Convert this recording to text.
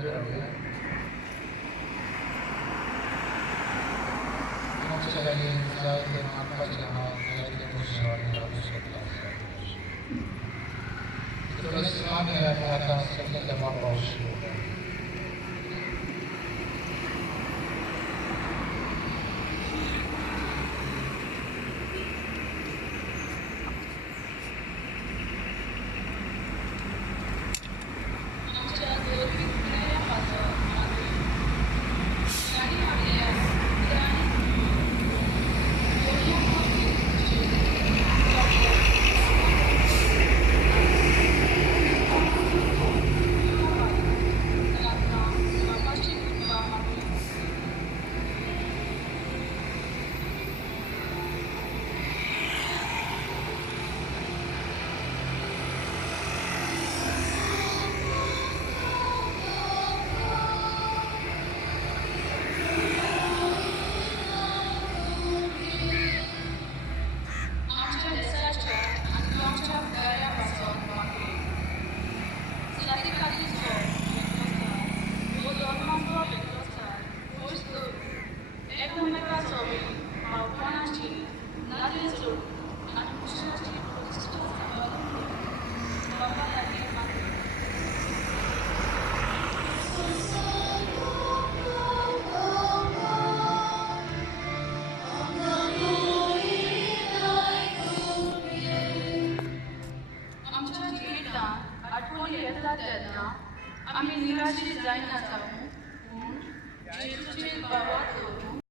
उभे राहूया. आमच्या जागी जायचे मानवाचे नाव जायचे मुसळवाडी राहू शकला थोडं स्वामी आणि आता सगळ्याच्या बापावर आम्ही निराशी जायना जाऊ.